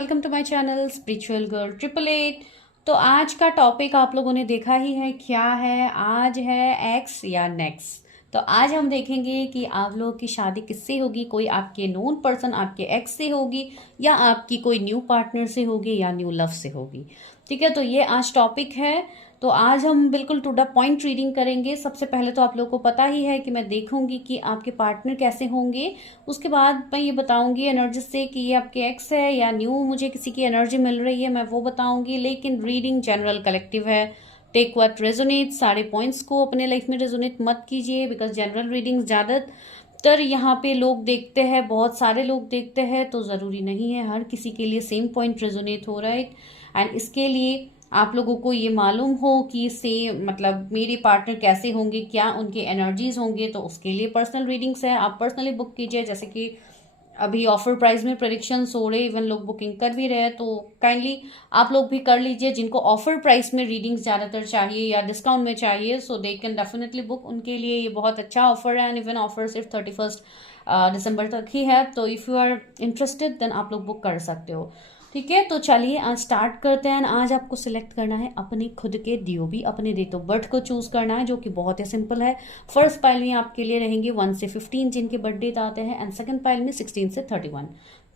Welcome to my channel spiritual girl 888। तो आज का टॉपिक आप लोगों ने देखा ही है, क्या है? आज है एक्स या नेक्स्ट। तो आज हम देखेंगे कि आप लोगों की शादी किससे होगी। कोई आपके नोन पर्सन आपके एक्स से होगी, या आपकी कोई न्यू पार्टनर से होगी, या न्यू लव से होगी। ठीक है, तो ये आज टॉपिक है। तो आज हम बिल्कुल टू द पॉइंट रीडिंग करेंगे। सबसे पहले तो आप लोगों को पता ही है कि मैं देखूंगी कि आपके पार्टनर कैसे होंगे। उसके बाद मैं ये बताऊंगी एनर्जी से कि ये आपके एक्स है या न्यू मुझे किसी की एनर्जी मिल रही है, मैं वो बताऊंगी। लेकिन रीडिंग जनरल कलेक्टिव है। Take what resonate. सारे पॉइंट्स को अपने लाइफ में रेजोनेट मत कीजिए, बिकॉज जनरल रीडिंग ज्यादातर यहाँ पे लोग देखते हैं, बहुत सारे लोग देखते हैं, तो जरूरी नहीं है हर किसी के लिए सेम पॉइंट रेजोनेट हो रहा है। एंड इसके लिए आप लोगों को ये मालूम हो कि मतलब मेरे पार्टनर कैसे होंगे, क्या उनके एनर्जीज होंगे, तो उसके लिए पर्सनल रीडिंग्स है। आप पर्सनली बुक कीजिए, जैसे कि अभी ऑफर प्राइस में प्रेडिक्शंस हो रहे, इवन लोग बुकिंग कर भी रहे हैं, तो काइंडली आप लोग भी कर लीजिए। जिनको ऑफर प्राइस में रीडिंग्स ज़्यादातर चाहिए या डिस्काउंट में चाहिए, सो दे कैन डेफिनेटली बुक। उनके लिए ये बहुत अच्छा ऑफर है। एंड इवन ऑफर सिर्फ 31 दिसंबर तक ही है। तो if you are interested then आप लोग बुक कर सकते हो। ठीक है, तो चलिए आज स्टार्ट करते हैं। आज आपको सिलेक्ट करना है अपने खुद के डीओबी, अपने डेट ऑफ बर्थ को चूज करना है, जो कि बहुत ही सिंपल है। फर्स्ट पाइल में आपके लिए रहेंगे 1 से 15 जिनके बर्थडे आते हैं, एंड सेकंड पाइल में 16 से 31।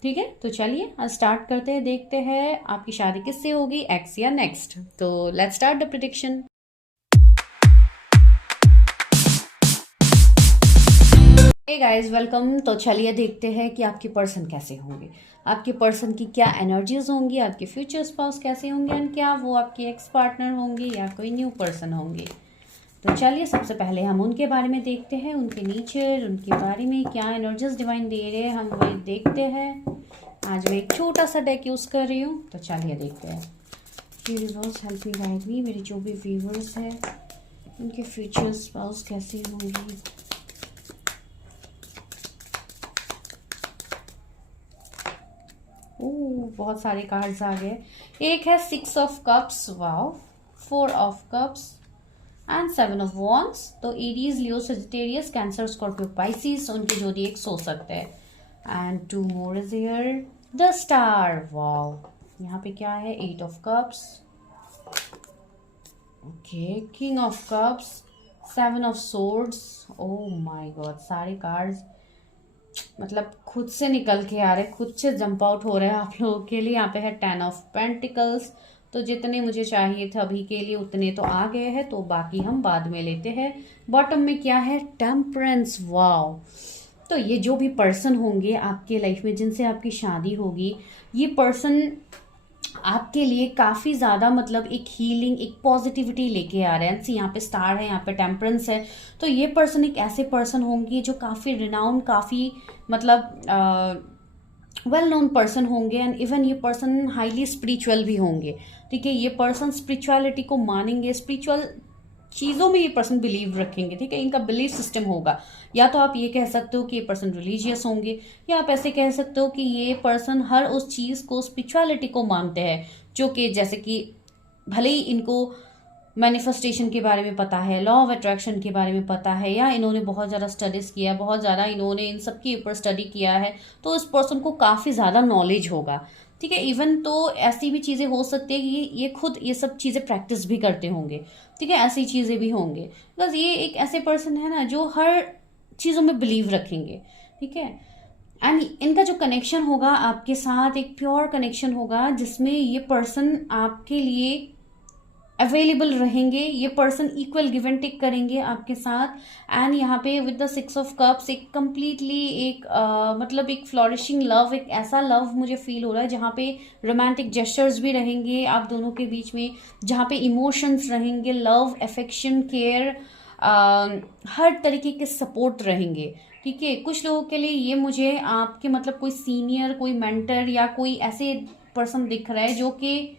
ठीक है, तो चलिए आज स्टार्ट करते हैं। देखते हैं आपकी शादी किससे होगी, एक्स या नेक्स्ट। तो let's start the prediction. Hey guys, welcome. तो चलिए देखते हैं कि आपके पर्सन कैसे होंगे, आपके पर्सन की क्या एनर्जीज होंगी, आपके फ्यूचर स्पाउस कैसे होंगे, एंड क्या वो आपके एक्स पार्टनर होंगे या कोई न्यू पर्सन होंगे। तो चलिए सबसे पहले हम उनके बारे में देखते हैं, उनके नेचर, उनके बारे में क्या एनर्जीज डिवाइन दे रहे हैं, हम वही देखते हैं। आज मैं एक छोटा सा डेक यूज़ कर रही हूँ, तो चलिए देखते हैं। Universe help me guide me, मेरे जो भी व्यूवर्स हैं उनके फ्यूचर स्पाउस कैसे होंगी। बहुत सारे कार्ड्स आ गए। एक है 6 of cups, wow, 4 of cups and 7 of wands. तो एरीज, लियो, सजिटेरियस, कैंसर, स्कॉर्पियो, पाइसिस उनके जोडिएक्स हो सकते हैं। And 2 more is here, the star, wow. यहाँ पे क्या है, 8 of cups, okay, king of cups, 7 of swords. Oh my God, सारे कार्ड्स मतलब खुद से निकल के आ रहे, खुद से जंप आउट हो रहे हैं आप लोगों के लिए। यहाँ पे है 10 ऑफ पेंटिकल्स। तो जितने मुझे चाहिए थे अभी के लिए उतने तो आ गए हैं, तो बाकी हम बाद में लेते हैं। बॉटम में क्या है, टेम्परेंस, वाओ। तो ये जो भी पर्सन होंगे आपके लाइफ में जिनसे आपकी शादी होगी, ये पर्सन आपके लिए काफी ज्यादा मतलब एक हीलिंग, एक पॉजिटिविटी लेके आ रहे हैं। सी यहाँ पे स्टार है, यहाँ पे टेम्परेंस है। तो ये पर्सन एक ऐसे पर्सन होंगे जो काफी रिनाउंड, काफी मतलब वेल नोन पर्सन होंगे। एंड इवन ये पर्सन हाईली स्पिरिचुअल भी होंगे। ठीक है, ये पर्सन स्पिरिचुअलिटी को मानेंगे, स्पिरिचुअल चीज़ों में ये पर्सन बिलीव रखेंगे। ठीक है, इनका बिलीफ सिस्टम होगा। या तो आप ये कह सकते हो कि ये पर्सन रिलीजियस होंगे, या आप ऐसे कह सकते हो कि ये पर्सन हर उस चीज़ को, स्पिरिचुअलिटी को मानते हैं, जो कि जैसे कि भले ही इनको मैनिफेस्टेशन के बारे में पता है, लॉ ऑफ अट्रैक्शन के बारे में पता है, या इन्होंने बहुत ज़्यादा स्टडीज़ किया, बहुत ज़्यादा इन्होंने इन सब के ऊपर स्टडी किया है, तो इस पर्सन को काफ़ी ज़्यादा नॉलेज होगा। ठीक है, इवन तो ऐसी भी चीज़ें हो सकती है कि ये खुद ये सब चीज़ें प्रैक्टिस भी करते होंगे। ठीक है, ऐसी चीज़ें भी होंगे, बिकॉज ये एक ऐसे पर्सन है ना जो हर चीज़ों में बिलीव रखेंगे। ठीक है, एंड इनका जो कनेक्शन होगा आपके साथ एक प्योर कनेक्शन होगा, जिसमें ये पर्सन आपके लिए अवेलेबल रहेंगे। ये person equal give and take करेंगे आपके साथ। एंड यहाँ पे विद द 6 ऑफ कप्स एक कंप्लीटली एक मतलब एक फ्लोरिशिंग लव, एक ऐसा लव मुझे फील हो रहा है जहाँ पे रोमांटिक जेस्चर्स भी रहेंगे आप दोनों के बीच में, जहाँ पे इमोशंस रहेंगे, लव, अफेक्शन, केयर, हर तरीके के सपोर्ट रहेंगे। ठीक है, कुछ लोगों के लिए ये मुझे आपके मतलब कोई सीनियर, कोई मेंटर या कोई ऐसे पर्सन दिख रहा है जो कि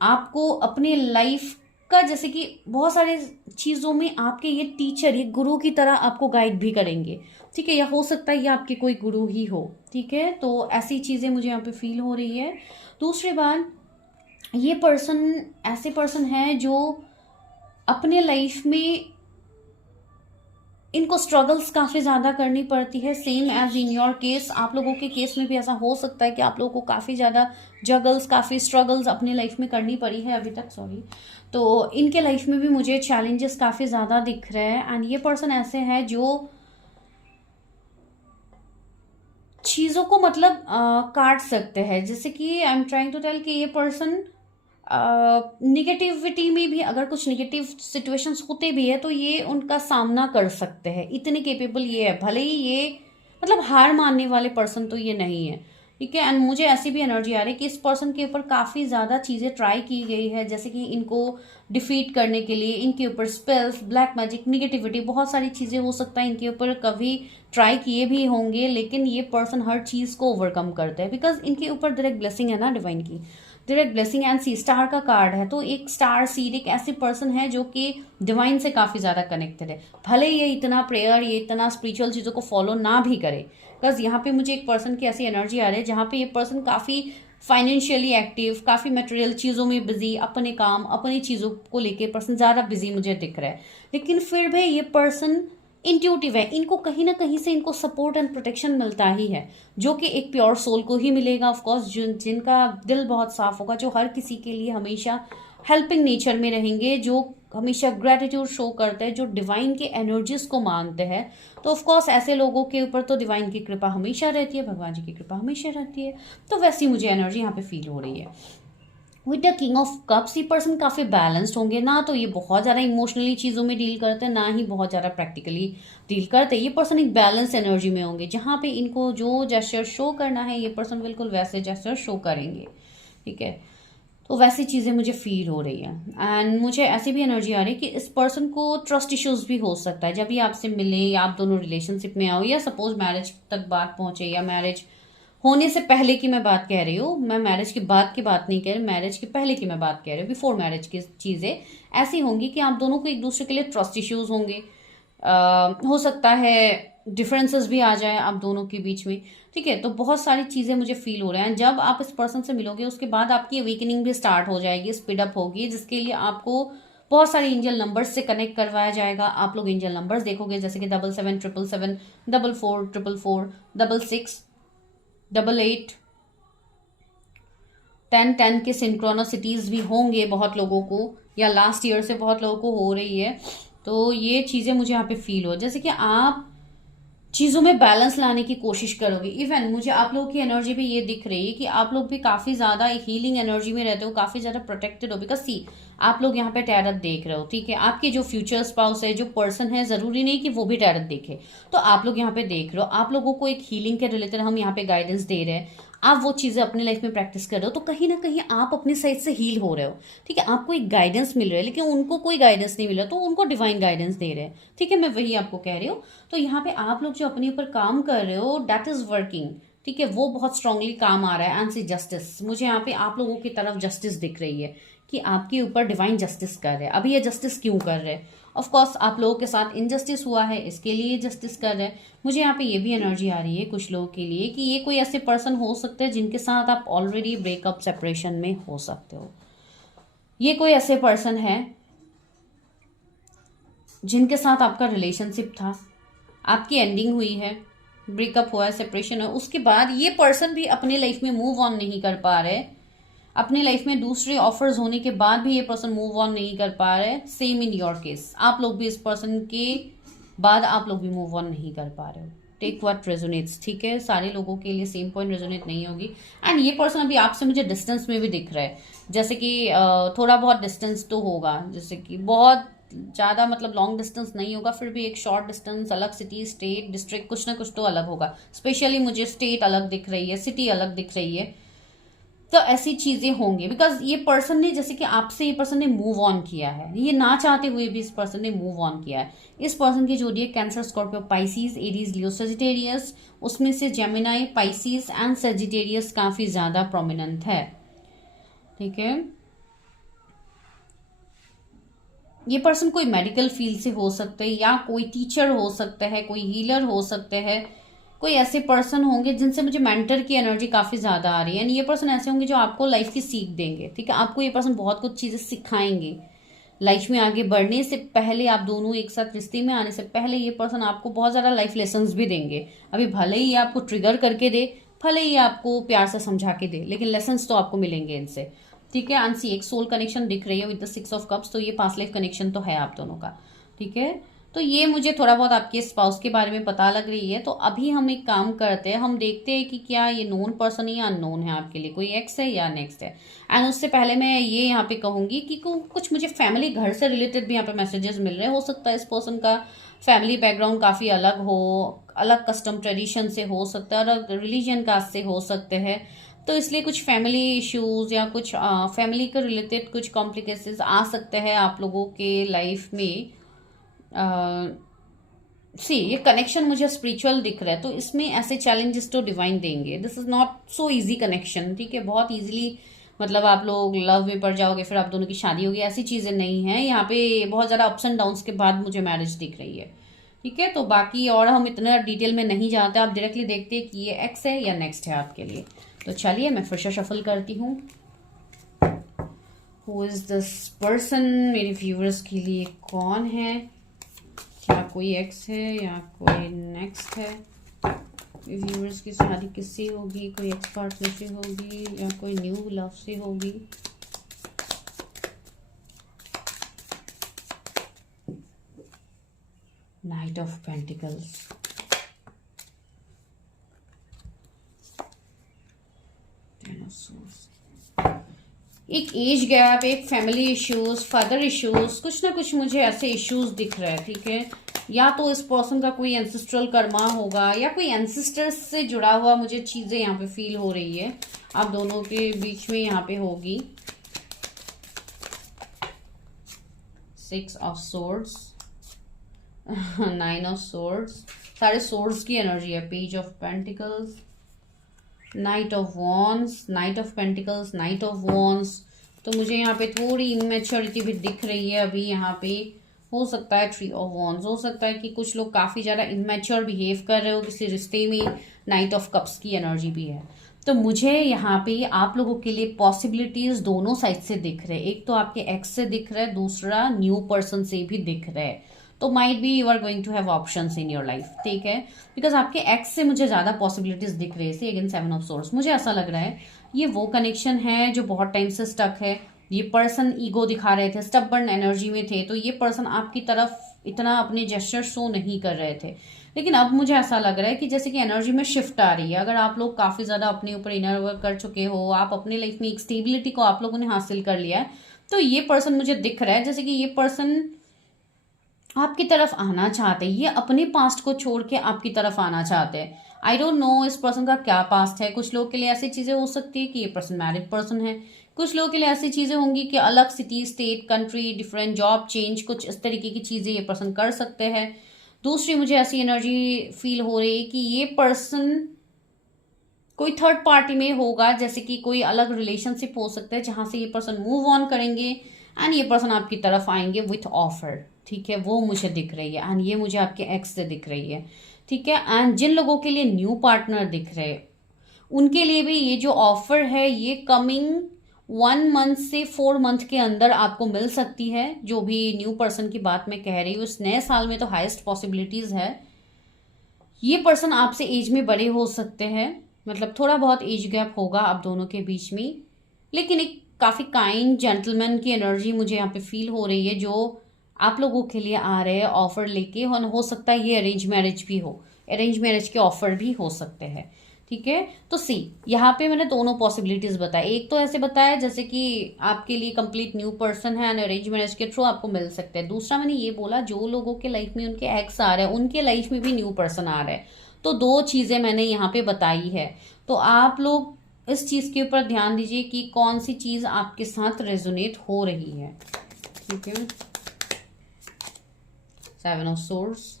आपको अपने लाइफ का, जैसे कि बहुत सारे चीज़ों में आपके ये टीचर, ये गुरु की तरह आपको गाइड भी करेंगे। ठीक है, या हो सकता है ये आपके कोई गुरु ही हो। ठीक है, तो ऐसी चीज़ें मुझे यहाँ पे फील हो रही है। दूसरी बात, ये पर्सन ऐसे पर्सन है जो अपने लाइफ में इनको स्ट्रगल्स काफ़ी ज़्यादा करनी पड़ती है, same as in your case. आप लोगों के केस में भी ऐसा हो सकता है कि आप लोगों को काफ़ी ज़्यादा जगल्स, काफ़ी स्ट्रगल्स अपनी लाइफ में करनी पड़ी है अभी तक, सॉरी। तो इनके लाइफ में भी मुझे चैलेंजेस काफ़ी ज़्यादा दिख रहे हैं। एंड ये पर्सन ऐसे है जो चीज़ों को मतलब काट सकते हैं। जैसे कि I am trying to tell कि ये पर्सन निगेटिविटी में भी, अगर कुछ निगेटिव सिचुएशंस होते भी है तो ये उनका सामना कर सकते हैं, इतने केपेबल ये है। भले ही ये मतलब हार मानने वाले पर्सन तो ये नहीं है, ठीक है। एंड मुझे ऐसी भी एनर्जी आ रही है कि इस पर्सन के ऊपर काफ़ी ज़्यादा चीज़ें ट्राई की गई है, जैसे कि इनको डिफीट करने के लिए इनके ऊपर स्पेल्स, ब्लैक मैजिक, निगेटिविटी, बहुत सारी चीज़ें हो सकता है इनके ऊपर कभी ट्राई किए भी होंगे, लेकिन ये पर्सन हर चीज़ को ओवरकम करते हैं बिकॉज इनके ऊपर डायरेक्ट ब्लेसिंग है ना, डिवाइन की direct blessing. And see star का कार्ड है, तो एक स्टार सीड एक ऐसी पर्सन है जो कि डिवाइन से काफ़ी ज़्यादा कनेक्टेड है। भले ये इतना प्रेयर, ये इतना स्पिरिचुअल चीज़ों को फॉलो ना भी करे, बिकॉज यहाँ पे मुझे एक पर्सन की ऐसी एनर्जी आ रही है जहाँ पे ये पर्सन काफ़ी फाइनेंशियली एक्टिव, काफ़ी मटेरियल चीज़ों में बिजी, अपने काम, अपनी चीज़ों को लेके पर्सन ज़्यादा बिजी मुझे दिख रहा है। लेकिन फिर भी ये पर्सन इंट्यूटिव है, इनको कहीं ना कहीं से इनको सपोर्ट एंड प्रोटेक्शन मिलता ही है, जो कि एक प्योर सोल को ही मिलेगा ऑफ कोर्स, जिनका दिल बहुत साफ होगा, जो हर किसी के लिए हमेशा हेल्पिंग नेचर में रहेंगे, जो हमेशा ग्रेटिट्यूड शो करते हैं, जो डिवाइन के एनर्जीज को मानते हैं। तो ऑफ कोर्स ऐसे लोगों के ऊपर तो डिवाइन की कृपा हमेशा रहती है, भगवान जी की कृपा हमेशा रहती है। तो वैसी मुझे एनर्जी यहाँ पे फील हो रही है। With the king of cups ये पर्सन काफ़ी बैलेंस्ड होंगे, ना तो ये बहुत ज़्यादा इमोशनली चीज़ों में डील करते हैं, ना ही बहुत ज़्यादा प्रैक्टिकली डील करते हैं। ये पर्सन एक बैलेंस एनर्जी में होंगे, जहाँ पे इनको जो जेस्चर शो करना है ये पर्सन बिल्कुल वैसे जेस्चर शो करेंगे, ठीक है। तो वैसी चीज़ें मुझे फील हो रही है। एंड मुझे ऐसी भी एनर्जी आ रही है कि इस पर्सन को ट्रस्ट इश्यूज भी हो सकता है जब ये आपसे मिले, या आप दोनों रिलेशनशिप में आओ, या सपोज मैरिज तक बात पहुंचे, या मैरिज होने से पहले की मैं बात कह रही हूँ, मैं मैरिज के बाद की बात नहीं कह रही, मैरिज के पहले की मैं बात कह रही हूँ। बिफोर मैरिज की चीज़ें ऐसी होंगी कि आप दोनों को एक दूसरे के लिए ट्रस्ट इश्यूज होंगे, हो सकता है डिफरेंसेस भी आ जाए आप दोनों के बीच में, ठीक है। तो बहुत सारी चीज़ें मुझे फील हो रहे हैं। जब आप इस पर्सन से मिलोगे उसके बाद आपकी अवेकनिंग भी स्टार्ट हो जाएगी, स्पीड अप होगी, जिसके लिए आपको बहुत सारे एंजल नंबर्स से कनेक्ट करवाया जाएगा। आप लोग एंजल नंबर्स देखोगे, जैसे कि 7777, 4444, 66, 88, 1010 के सिंक्रोनोसिटीज भी होंगे बहुत लोगों को, या लास्ट ईयर से बहुत लोगों को हो रही है। तो ये चीज़ें मुझे यहाँ पे फील हो, जैसे कि आप चीज़ों में बैलेंस लाने की कोशिश करोगे। इवन मुझे आप लोगों की एनर्जी भी ये दिख रही है कि आप लोग भी काफ़ी ज़्यादा हीलिंग एनर्जी में रहते हो, काफ़ी ज़्यादा प्रोटेक्टेड हो, बिकॉज सी आप लोग यहाँ पे टैरट देख रहे हो, ठीक है। आपके जो फ्यूचर स्पाउस है, जो पर्सन है, ज़रूरी नहीं कि वो भी टैरट देखे, तो आप लोग यहाँ पे देख रहे हो, आप लोगों को एक हीलिंग के रिलेटेड हम यहाँ पे गाइडेंस दे रहे हैं। आप वो चीज़ें अपनी लाइफ में प्रैक्टिस कर रहे हो, तो कहीं ना कहीं आप अपनी साइड से हील हो रहे हो, ठीक है। आपको एक गाइडेंस मिल रहा है, लेकिन उनको कोई गाइडेंस नहीं मिल रहा, तो उनको डिवाइन गाइडेंस दे रहे हैं, ठीक है। मैं वही आपको कह रही हूँ। तो यहाँ पे आप लोग जो अपने ऊपर काम कर रहे हो, दैट इज वर्किंग, ठीक है, वो बहुत स्ट्रांगली काम आ रहा है। एंड सी जस्टिस, मुझे यहाँ पे आप लोगों की तरफ जस्टिस दिख रही है कि आपके ऊपर डिवाइन जस्टिस कर रहे हैं। अभी ये जस्टिस क्यों कर रहे हैं? ऑफ कोर्स आप लोगों के साथ इनजस्टिस हुआ है, इसके लिए जस्टिस कर रहे हैं। मुझे यहाँ पे ये भी एनर्जी आ रही है कुछ लोगों के लिए कि ये कोई ऐसे पर्सन हो सकते हैं जिनके साथ आप ऑलरेडी ब्रेकअप सेपरेशन में हो सकते हो। ये कोई ऐसे पर्सन है जिनके साथ आपका रिलेशनशिप था, आपकी एंडिंग हुई है, ब्रेकअप हुआ है, सेपरेशन है, उसके बाद ये पर्सन भी अपनी लाइफ में मूव ऑन नहीं कर पा रहे। अपनी लाइफ में दूसरे ऑफर्स होने के बाद भी ये पर्सन मूव ऑन नहीं कर पा रहे। सेम इन योर केस, आप लोग भी इस पर्सन के बाद आप लोग भी मूव ऑन नहीं कर पा रहे हो। टेक व्हाट रेजोनेट्स, ठीक है। सारे लोगों के लिए सेम पॉइंट रेजोनेट नहीं होगी। एंड ये पर्सन अभी आपसे मुझे डिस्टेंस में भी दिख रहा है, जैसे कि थोड़ा बहुत डिस्टेंस तो होगा, जैसे कि बहुत ज़्यादा मतलब लॉन्ग डिस्टेंस नहीं होगा, फिर भी एक शॉर्ट डिस्टेंस, अलग सिटी, स्टेट, डिस्ट्रिक्ट, कुछ ना कुछ तो अलग होगा। स्पेशली मुझे स्टेट अलग दिख रही है, सिटी अलग दिख रही है। तो ऐसी चीजें होंगी बिकॉज ये पर्सन ने, जैसे कि आपसे ये पर्सन ने मूव ऑन किया है, ये ना चाहते हुए भी इस पर्सन ने मूव ऑन किया है। इस पर्सन की जोड़ी है कैंसर, स्कॉर्पियो, पाइसिस, एरीज, लियो, सेजिटेरियस। उसमें से जेमिनाई, पाइसिस एंड सेजिटेरियस काफी ज्यादा प्रोमिनेंट है, ठीक है। ये पर्सन कोई मेडिकल फील्ड से हो सकते हैं, या कोई टीचर हो सकता है, कोई हीलर हो सकते हैं, कोई ऐसे पर्सन होंगे जिनसे मुझे मेंटर की एनर्जी काफ़ी ज़्यादा आ रही है। एंड ये पर्सन ऐसे होंगे जो आपको लाइफ की सीख देंगे, ठीक है। आपको ये पर्सन बहुत कुछ चीज़ें सिखाएंगे, लाइफ में आगे बढ़ने से पहले, आप दोनों एक साथ रिश्ते में आने से पहले, ये पर्सन आपको बहुत ज़्यादा लाइफ लेसन्स भी देंगे। अभी भले ही आपको ट्रिगर करके दे, भले ही आपको प्यार से समझा के दे, लेकिन लेसन्स तो आपको मिलेंगे इनसे। ठीक है, अनसी एक सोल कनेक्शन दिख रही है विद द 6 ऑफ कप्स, तो ये पास्ट लाइफ कनेक्शन तो है आप दोनों का। ठीक है, तो ये मुझे थोड़ा बहुत आपके स्पाउस के बारे में पता लग रही है। तो अभी हम एक काम करते हैं, हम देखते हैं कि क्या ये नोन पर्सन या अननोन है आपके लिए, कोई एक्स है या नेक्स्ट है। एंड उससे पहले मैं ये यहाँ पे कहूंगी कि कुछ मुझे फैमिली घर से रिलेटेड भी यहाँ पे मैसेजेस मिल रहे हैं। हो सकता है इस पर्सन का फैमिली बैकग्राउंड काफ़ी अलग हो, अलग कस्टम ट्रेडिशन से हो सकता है, अलग रिलीजन कास्ट से हो सकते हैं। तो इसलिए कुछ फैमिली इश्यूज या कुछ फैमिली के रिलेटेड कुछ कॉम्प्लिकेशंस आ सकते हैं आप लोगों के लाइफ में। ये कनेक्शन मुझे स्पिरिचुअल दिख रहा है, तो इसमें ऐसे चैलेंजेस तो डिवाइन देंगे। This is not so easy connection. ठीक है, बहुत इजीली मतलब आप लोग लव में पड़ जाओगे, फिर आप दोनों की शादी होगी, ऐसी चीजें नहीं है यहाँ पे। बहुत ज्यादा अप्स एंड डाउन्स के बाद मुझे मैरिज दिख रही है। ठीक है, तो बाकी और हम इतना डिटेल में नहीं जाते, आप डायरेक्टली देखते हैं कि ये एक्स है या नेक्स्ट है आपके लिए। तो चलिए मैं फिर से शफल करती हूँ। हु इज दिस पर्सन, मेरे व्यूअर्स के लिए कौन है? क्या कोई एक्स है या कोई नेक्स्ट है? व्यूअर्स की शादी किससे होगी? कोई एक्स पार्टनर से होगी या कोई न्यू लव से होगी? Night of pentacles, ten of source, एक एज गैप, एक फैमिली इश्यूज, फादर इश्यूज, कुछ ना कुछ मुझे ऐसे इश्यूज दिख रहे हैं। ठीक है, या तो इस पर्सन का कोई एंसेस्ट्रल कर्मा होगा या कोई एंसेस्टर्स से जुड़ा हुआ मुझे चीजें यहाँ पे फील हो रही है आप दोनों के बीच में यहाँ पे होगी। 6 ऑफ सोर्ड्स, 9 ऑफ सोर्ड्स, सारे सोर्ड्स की एनर्जी है। Page of pentacles, night of wands, night of pentacles, night of wands. तो मुझे यहाँ पे थोड़ी इमेच्योरिटी भी दिख रही है अभी यहाँ पे। हो सकता है ट्री ऑफ वॉन्ड्स, हो सकता है कि कुछ लोग काफी ज्यादा इमेच्योर बिहेव कर रहे हो किसी रिश्ते में। नाइट ऑफ कप्स की एनर्जी भी है। तो मुझे यहाँ पे आप लोगों के लिए पॉसिबिलिटीज दोनों साइड से दिख रहे हैं। एक तो आपके एक्स से दिख रहा है, दूसरा न्यू पर्सन से भी दिख रहा है। तो might be you are going to have options in your life. ठीक है, बिकॉज आपके एक्स से मुझे ज्यादा पॉसिबिलिटीज दिख रही है। अगेन 7 ऑफ सोर्स, मुझे ऐसा लग रहा है ये वो कनेक्शन है जो बहुत टाइम से स्टक है। ये पर्सन ईगो दिखा रहे थे, स्टबर्न एनर्जी में थे, तो ये पर्सन आपकी तरफ इतना अपने जेस्चर शो नहीं कर रहे थे। लेकिन अब मुझे ऐसा लग रहा है कि जैसे कि एनर्जी में शिफ्ट आ रही है। अगर आप लोग काफी ज्यादा अपने ऊपर इनर वर्क कर चुके हो, आप अपने लाइफ में एक स्टेबिलिटी को आप लोगों ने हासिल कर लिया है, तो ये पर्सन मुझे दिख रहा है जैसे कि ये पर्सन आपकी तरफ आना चाहते हैं। ये अपने पास्ट को छोड़ के आपकी तरफ आना चाहते हैं। आई डोंट नो इस पर्सन का क्या पास्ट है। कुछ लोग के लिए ऐसी चीजें हो सकती है कि ये पर्सन मैरिड पर्सन है। कुछ लोगों के लिए ऐसी चीजें होंगी कि अलग city, state, country, different job change, कुछ इस तरीके की चीजें ये पर्सन कर सकते हैं। दूसरी मुझे ऐसी एनर्जी फील हो रही है कि ये पर्सन कोई थर्ड पार्टी में होगा, जैसे कि कोई अलग रिलेशनशिप हो सकता है जहां से ये पर्सन मूव ऑन करेंगे एंड ये पर्सन आपकी तरफ आएंगे विथ ऑफर। ठीक है, वो मुझे दिख रही है। एंड ये मुझे आपके एक्स से दिख रही है। ठीक है, एंड जिन लोगों के लिए न्यू पार्टनर दिख रहे हैं उनके लिए भी ये जो ऑफर है ये कमिंग 1 मंथ से 4 मंथ के अंदर आपको मिल सकती है। जो भी न्यू पर्सन की बात मैं कह रही हूँ, इस नए साल में तो हाईएस्ट पॉसिबिलिटीज है। ये पर्सन आपसे एज में बड़े हो सकते हैं, मतलब थोड़ा बहुत एज गैप होगा आप दोनों के बीच में, लेकिन एक काफी काइंड जेंटलमैन की एनर्जी मुझे यहाँ पे फील हो रही है जो आप लोगों के लिए आ रहे हैं ऑफर लेके। और हो सकता है ये अरेंज मैरिज भी हो, अरेंज मैरिज के ऑफर भी हो सकते हैं। ठीक है, तो यहाँ पे मैंने दोनों पॉसिबिलिटीज बताई। एक तो ऐसे बताया जैसे कि आपके लिए कंप्लीट न्यू पर्सन है एंड अरेंज मैरिज के थ्रू आपको मिल सकते हैं। दूसरा मैंने ये बोला जो लोगों के लाइफ में उनके एक्स आ रहे हैं उनके लाइफ में भी न्यू पर्सन आ रहे हैं। तो 2 चीजें मैंने यहाँ पे बताई है। तो आप लोग इस चीज के ऊपर ध्यान दीजिए कि कौन सी चीज आपके साथ रेजोनेट हो रही है। ठीक है, 7 ऑफ सोर्ड्स,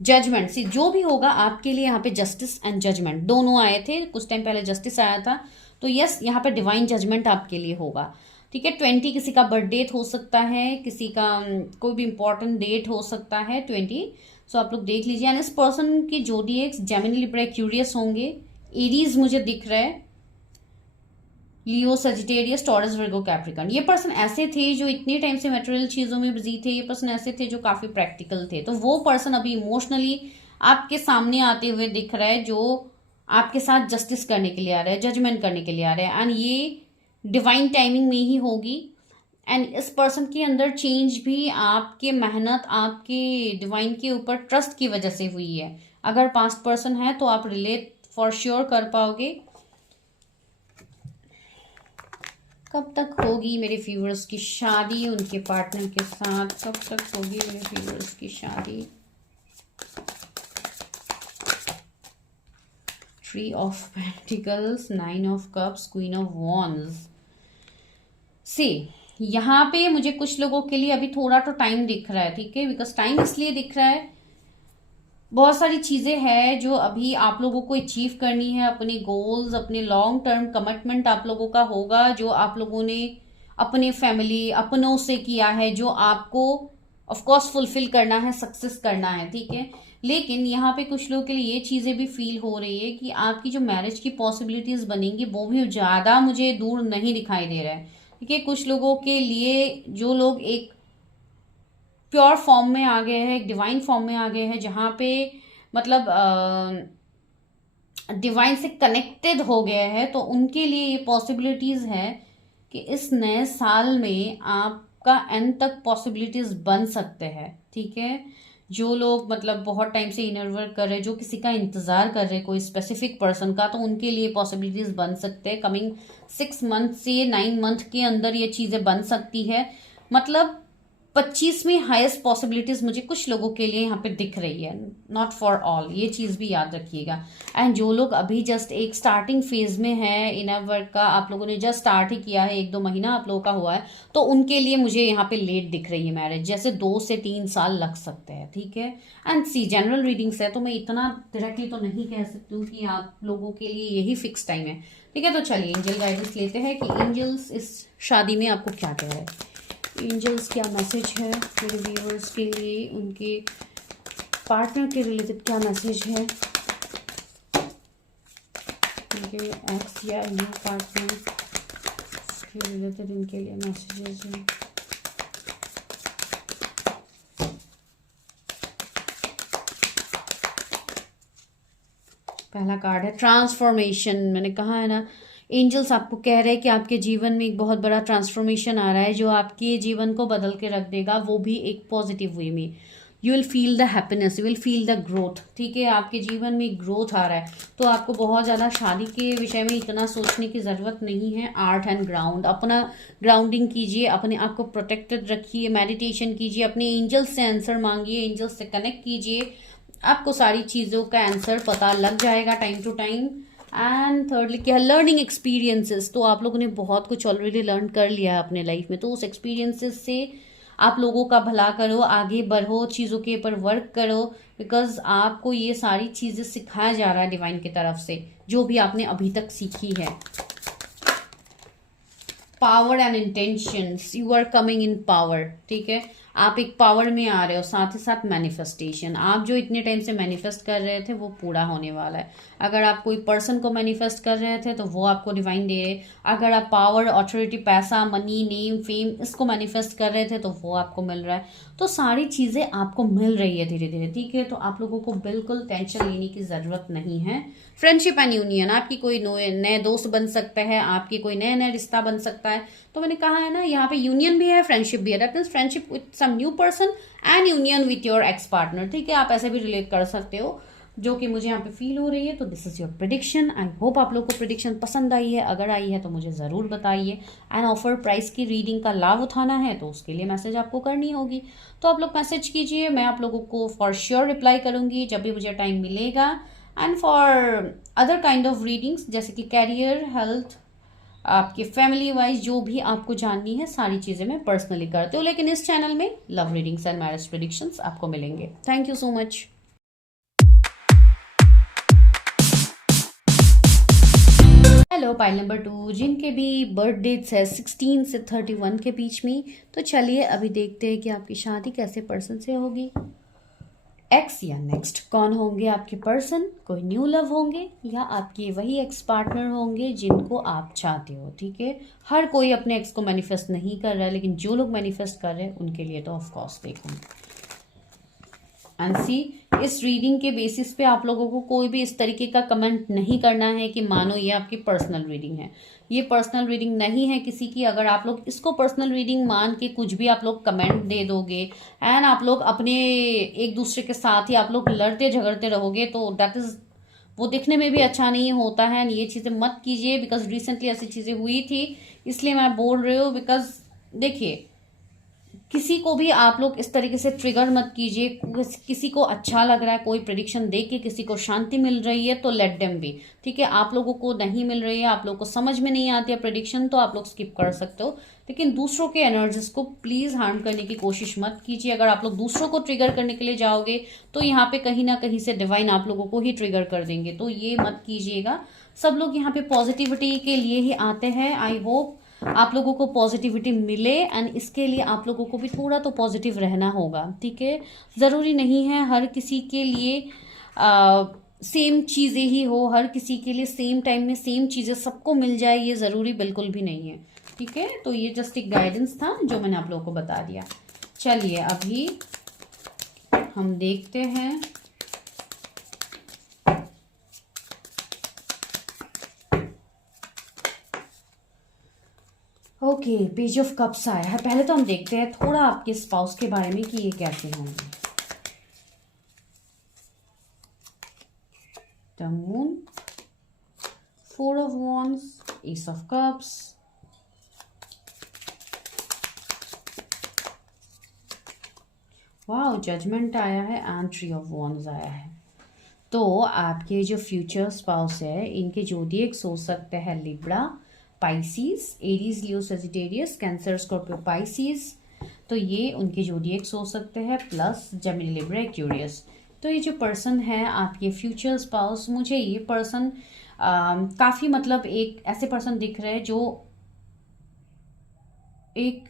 जजमेंट। जो भी होगा आपके लिए यहाँ पे जस्टिस एंड जजमेंट दोनों आए थे। कुछ टाइम पहले जस्टिस आया था, तो यस यहाँ पे डिवाइन जजमेंट आपके लिए होगा। ठीक है, 20 किसी का बर्थ डेट हो सकता है, किसी का कोई भी इंपॉर्टेंट डेट हो सकता है 20। सो आप लोग देख लीजिए। एंड इस पर्सन की जोडिएक्स जेमिनी, लिब्रा, एक्यूरियस होंगे। एरीज मुझे दिख रहा है, लियो, सजिटेरियस, टॉरस, वर्गो, कैप्रिकॉर्न। ये पर्सन ऐसे थे जो इतने टाइम से मटेरियल चीज़ों में बिजी थे। ये पर्सन ऐसे थे जो काफ़ी प्रैक्टिकल थे। तो वो पर्सन अभी इमोशनली आपके सामने आते हुए दिख रहा है, जो आपके साथ जस्टिस करने के लिए आ रहा है, जजमेंट करने के लिए आ रहा है, एंड ये डिवाइन टाइमिंग में ही होगी। एंड इस पर्सन के अंदर चेंज भी आपके मेहनत, आपके डिवाइन के ऊपर ट्रस्ट की वजह से हुई है। अगर पास्ट पर्सन है तो आप रिलेट फॉर श्योर कर पाओगे। कब तक होगी मेरे व्यूअर्स की शादी उनके पार्टनर के साथ? कब तक होगी मेरे व्यूअर्स की शादी? Tree of pentacles, 9 of cups, queen of wands. से यहाँ पे मुझे कुछ लोगों के लिए अभी थोड़ा तो टाइम दिख रहा है, ठीक है, बिकॉज टाइम इसलिए दिख रहा है, बहुत सारी चीजें हैं जो अभी आप लोगों को अचीव करनी है। अपने गोल्स, अपने लॉन्ग टर्म कमिटमेंट आप लोगों का होगा, जो आप लोगों ने अपने फैमिली, अपनों से किया है, जो आपको ऑफ कोर्स फुलफिल करना है, सक्सेस करना है, ठीक है। लेकिन यहाँ पे कुछ लोगों के लिए ये चीजें भी फील हो रही है कि आपकी जो मैरिज की पॉसिबिलिटीज बनेंगी वो भी ज्यादा मुझे दूर नहीं दिखाई दे रहा है, ठीक है। कुछ लोगों के लिए जो लोग एक प्योर फॉर्म में आ गए हैं, एक डिवाइन फॉर्म में आ गए हैं, जहाँ पे मतलब डिवाइन से कनेक्टेड हो गया है, तो उनके लिए ये पॉसिबिलिटीज है कि इस नए साल में आपका एंड तक पॉसिबिलिटीज बन सकते हैं, ठीक है। जो लोग मतलब बहुत टाइम से इनर वर्क कर रहे हैं, जो किसी का इंतजार कर रहे हैं कोई स्पेसिफिक पर्सन का, तो उनके लिए पॉसिबिलिटीज बन सकते हैं। कमिंग 6 मंथ से 9 मंथ के अंदर ये चीजें बन सकती है। मतलब 25 में हाईएस्ट पॉसिबिलिटीज मुझे कुछ लोगों के लिए यहाँ पे दिख रही है, नॉट फॉर ऑल, ये चीज भी याद रखिएगा। एंड जो लोग अभी जस्ट एक स्टार्टिंग फेज में है इनर वर्क का, आप लोगों ने जस्ट स्टार्ट ही किया है, 1-2 महीना आप लोगों का हुआ है, तो उनके लिए मुझे यहाँ पे लेट दिख रही है मैरिज, जैसे 2 से 3 साल लग सकते हैं, ठीक है। एंड सी जनरल रीडिंग्स है, तो मैं इतना डायरेक्टली तो नहीं कह सकती हूँ कि आप लोगों के लिए यही फिक्स टाइम है, ठीक है। तो चलिए एंजल गाइडेंस लेते हैं कि एंजल्स इस शादी में आपको क्या कह रहे हैं। एंजल्स क्या मैसेज है मेरे व्यूअर्स के लिए, उनके पार्टनर के रिलेटेड क्या मैसेज है, उनके एक्स या न्यू पार्टनर के रिलेटेड इनके लिए मैसेजेस हैं। पहला कार्ड है ट्रांसफॉर्मेशन। मैंने कहा है ना, एंजल्स आपको कह रहे हैं कि आपके जीवन में एक बहुत बड़ा ट्रांसफॉर्मेशन आ रहा है, जो आपके जीवन को बदल के रख देगा, वो भी एक पॉजिटिव वे में। You will feel the happiness, you will feel the growth, ठीक है। आपके जीवन में ग्रोथ आ रहा है, तो आपको बहुत ज़्यादा शादी के विषय में इतना सोचने की ज़रूरत नहीं है। आर्ट एंड ग्राउंड, अपना ग्राउंडिंग कीजिए, अपने आप को प्रोटेक्टेड रखिए, मेडिटेशन कीजिए, अपने एंजल्स से आंसर मांगिए, एंजल्स से कनेक्ट कीजिए, आपको सारी चीज़ों का आंसर पता लग जाएगा time to time. And thirdly क्या, लर्निंग एक्सपीरियंसेस, तो आप लोगों ने बहुत कुछ ऑलरेडी लर्न कर लिया है अपने लाइफ में, तो उस एक्सपीरियंसेस से आप लोगों का भला करो, आगे बढ़ो, चीज़ों के ऊपर वर्क करो, बिकॉज आपको ये सारी चीज़ें सिखाया जा रहा है डिवाइन की तरफ से, जो भी आपने अभी तक सीखी है। Power and intentions, you are coming in power, ठीक है। आप एक पावर में आ रहे हो, साथ ही साथ मैनिफेस्टेशन, आप जो इतने टाइम से मैनिफेस्ट कर रहे थे वो पूरा होने वाला है। अगर आप कोई पर्सन को मैनिफेस्ट कर रहे थे तो वो आपको डिवाइन दे रहे, अगर आप पावर, ऑथोरिटी, पैसा, मनी, नेम, फेम इसको मैनिफेस्ट कर रहे थे तो वो आपको मिल रहा है। तो सारी चीज़ें आपको मिल रही है धीरे धीरे, ठीक है। तो आप लोगों को बिल्कुल टेंशन लेने की ज़रूरत नहीं है। फ्रेंडशिप एंड यूनियन, आपकी कोई नए दोस्त बन सकता है, आपकी कोई नया रिश्ता बन सकता है। तो मैंने कहा है ना, यहाँ पे यूनियन भी है, फ्रेंडशिप भी है, that means friendship with some new person and union with your ex partner, ठीक है। आप ऐसे भी रिलेट कर सकते हो, जो कि मुझे यहाँ पे फील हो रही है। तो this is your prediction. I hope आप लोग को प्रेडिक्शन पसंद आई है, अगर आई है तो मुझे ज़रूर बताइए। एंड ऑफर प्राइस की रीडिंग का लाभ उठाना है तो उसके लिए मैसेज आपको करनी होगी, तो आप लोग मैसेज कीजिए, मैं आप लोगों को फॉर श्योर रिप्लाई करूँगी जब भी मुझे टाइम मिलेगा। And for other kind of readings जैसे कि कैरियर, हेल्थ, आपके फैमिली वाइज जो भी आपको जाननी है, सारी चीज़ें मैं पर्सनली करती हूँ, लेकिन इस चैनल में love readings and marriage predictions आपको मिलेंगे। Thank you so much. Hello pile number 2, जिनके भी बर्थ डेट्स है 16 से 31 के बीच में, तो चलिए अभी देखते हैं कि आपकी शादी कैसे पर्सन से होगी। एक्स या नेक्स्ट कौन होंगे आपके पर्सन, कोई न्यू लव होंगे या आपके वही एक्स पार्टनर होंगे जिनको आप चाहते हो। ठीक है, हर कोई अपने एक्स को मैनिफेस्ट नहीं कर रहा है, लेकिन जो लोग मैनिफेस्ट कर रहे हैं उनके लिए तो ऑफ कोर्स देखो एंड सी। इस रीडिंग के बेसिस पे आप लोगों को कोई भी इस तरीके का कमेंट नहीं करना है कि मानो ये आपकी पर्सनल रीडिंग है। ये पर्सनल रीडिंग नहीं है किसी की। अगर आप लोग इसको पर्सनल रीडिंग मान के कुछ भी आप लोग कमेंट दे दोगे एंड आप लोग अपने एक दूसरे के साथ ही आप लोग लड़ते झगड़ते रहोगे तो दैट इज, वो दिखने में भी अच्छा नहीं होता है। ये चीज़ें मत कीजिए, बिकॉज रिसेंटली ऐसी चीज़ें हुई थी, इसलिए मैं बोल रही हूँ। बिकॉज देखिए, किसी को भी आप लोग इस तरीके से ट्रिगर मत कीजिए। किसी को अच्छा लग रहा है, कोई प्रेडिक्शन देख के किसी को शांति मिल रही है तो लेट देम बी। ठीक है, आप लोगों को नहीं मिल रही है, आप लोग को समझ में नहीं आती है प्रेडिक्शन, तो आप लोग स्किप कर सकते हो। लेकिन दूसरों के एनर्जीज को प्लीज हार्म करने की कोशिश मत कीजिए। अगर आप लोग दूसरों को ट्रिगर करने के लिए जाओगे तो यहाँ पे कहीं ना कहीं से डिवाइन आप लोगों को ही ट्रिगर कर देंगे, तो ये मत कीजिएगा। सब लोग यहाँ पे पॉजिटिविटी के लिए ही आते हैं। आई होप आप लोगों को पॉजिटिविटी मिले एंड इसके लिए आप लोगों को भी थोड़ा तो पॉजिटिव रहना होगा। ठीक है, ज़रूरी नहीं है हर किसी के लिए सेम चीज़ें ही हो, हर किसी के लिए सेम टाइम में सेम चीज़ें सबको मिल जाए, ये ज़रूरी बिल्कुल भी नहीं है। ठीक है, तो ये जस्ट एक गाइडेंस था जो मैंने आप लोगों को बता दिया। चलिए अभी हम देखते हैं ओके, पेज ऑफ कप्स आया है। पहले तो हम देखते हैं थोड़ा आपके स्पाउस के बारे में कि ये कैसे होंगे। The moon, 4 of wands, ace of cups, wow, judgement आया है एंड 3 ऑफ वॉन्ड्स आया है। तो आपके जो फ्यूचर स्पाउस है, इनके जोडिएक्स हो सकते हैं लिब्रा, पाइसिस, एरीज, लियो, सेजिटेरियस, कैंसर, स्कॉर्पियो, पाइसिस। तो ये उनके जोडिएक्स हो सकते हैं, प्लस जेमिनी, लिब्रा, एक्वेरियस। तो ये जो पर्सन है आपके फ्यूचर स्पाउस, मुझे ये पर्सन काफ़ी मतलब एक ऐसे पर्सन दिख रहे हैं जो एक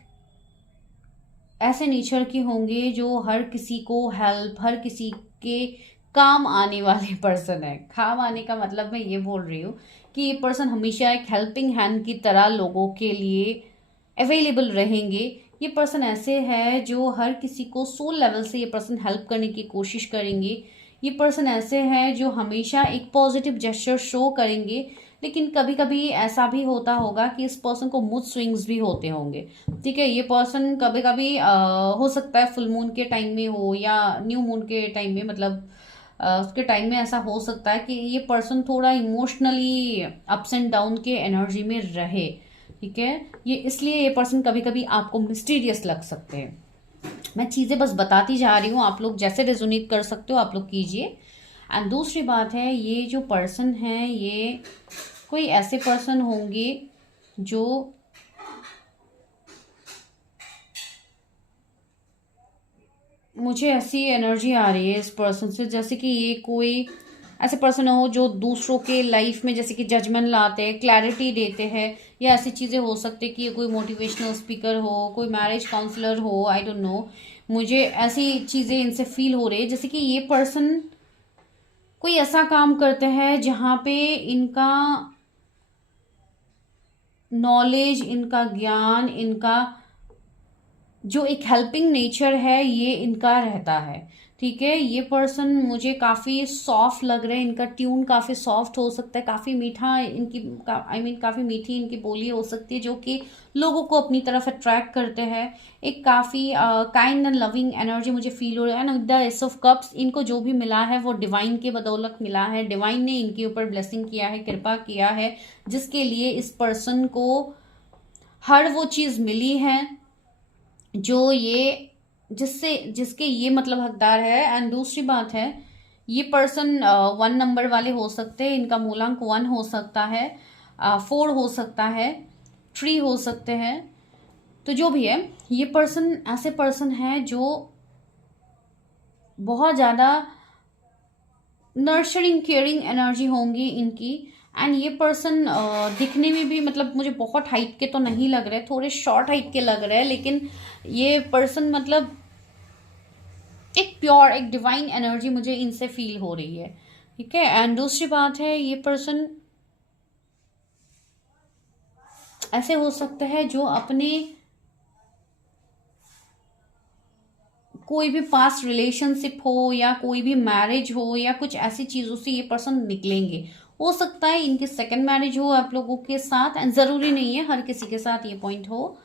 ऐसे नेचर के होंगे जो हर किसी को हेल्प, हर किसी के काम आने वाले पर्सन है। काम आने का मतलब मैं ये बोल रही हूँ कि ये पर्सन हमेशा एक हेल्पिंग हैंड की तरह लोगों के लिए अवेलेबल रहेंगे। ये पर्सन ऐसे है जो हर किसी को सोल लेवल से ये पर्सन हेल्प करने की कोशिश करेंगे। ये पर्सन ऐसे है जो हमेशा एक पॉजिटिव जेस्चर शो करेंगे, लेकिन कभी कभी ऐसा भी होता होगा कि इस पर्सन को मूड स्विंग्स भी होते होंगे। ठीक है, ये पर्सन कभी कभी हो सकता है फुल मून के टाइम में हो या न्यू मून के टाइम में, मतलब उसके टाइम में ऐसा हो सकता है कि ये पर्सन थोड़ा इमोशनली अप्स एंड डाउन के एनर्जी में रहे। ठीक है, ये इसलिए ये पर्सन कभी कभी आपको मिस्टीरियस लग सकते हैं। मैं चीज़ें बस बताती जा रही हूँ, आप लोग जैसे रेजोनेट कर सकते हो आप लोग कीजिए। एंड दूसरी बात है, ये जो पर्सन है ये कोई ऐसे पर्सन होंगे जो मुझे ऐसी एनर्जी आ रही है इस पर्सन से, जैसे कि ये कोई ऐसे पर्सन हो जो दूसरों के लाइफ में जैसे कि जजमेंट लाते हैं, क्लैरिटी देते हैं, या ऐसी चीज़ें हो सकती है कि ये कोई मोटिवेशनल स्पीकर हो, कोई मैरिज काउंसलर हो, आई डोंट नो। मुझे ऐसी चीज़ें इनसे फील हो रही है जैसे कि ये पर्सन कोई ऐसा काम करते हैं जहाँ पे इनका नॉलेज, इनका ज्ञान, इनका जो एक हेल्पिंग नेचर है ये इनका रहता है। ठीक है, ये पर्सन मुझे काफ़ी सॉफ्ट लग रहे हैं, इनका ट्यून काफ़ी सॉफ्ट हो सकता है, काफ़ी मीठा इनकी काफ़ी मीठी इनकी बोली हो सकती है जो कि लोगों को अपनी तरफ अट्रैक्ट करते हैं। एक काफ़ी काइंड एंड लविंग एनर्जी मुझे फील हो रहा है। And with the S of cups, इनको जो भी मिला है वो डिवाइन के बदौलत मिला है। डिवाइन ने इनके ऊपर ब्लेसिंग किया है, कृपा किया है, जिसके लिए इस पर्सन को हर वो चीज़ मिली है जो ये जिसके ये मतलब हकदार है। एंड दूसरी बात है, ये पर्सन 1 नंबर वाले हो सकते हैं, इनका मूलांक 1 हो सकता है, 4 हो सकता है, 3 हो सकते हैं। तो जो भी है, ये पर्सन ऐसे पर्सन है जो बहुत ज़्यादा नर्चरिंग, केयरिंग एनर्जी होंगी इनकी। एंड ये पर्सन दिखने में भी मतलब मुझे बहुत हाइट के तो नहीं लग रहे, थोड़े शॉर्ट हाइट के लग रहे हैं, लेकिन ये पर्सन मतलब एक प्योर, एक डिवाइन एनर्जी मुझे इनसे फील हो रही है, ठीक है। एंड दूसरी बात है, ये पर्सन ऐसे हो सकता है जो अपने कोई भी पास्ट रिलेशनशिप हो या कोई भी मैरिज हो या कुछ ऐसी चीज़ों से ये पर्सन निकलेंगे। हो सकता है इनकी सेकंड मैरिज हो आप लोगों के साथ, एंड ज़रूरी नहीं है हर किसी के साथ ये पॉइंट हो।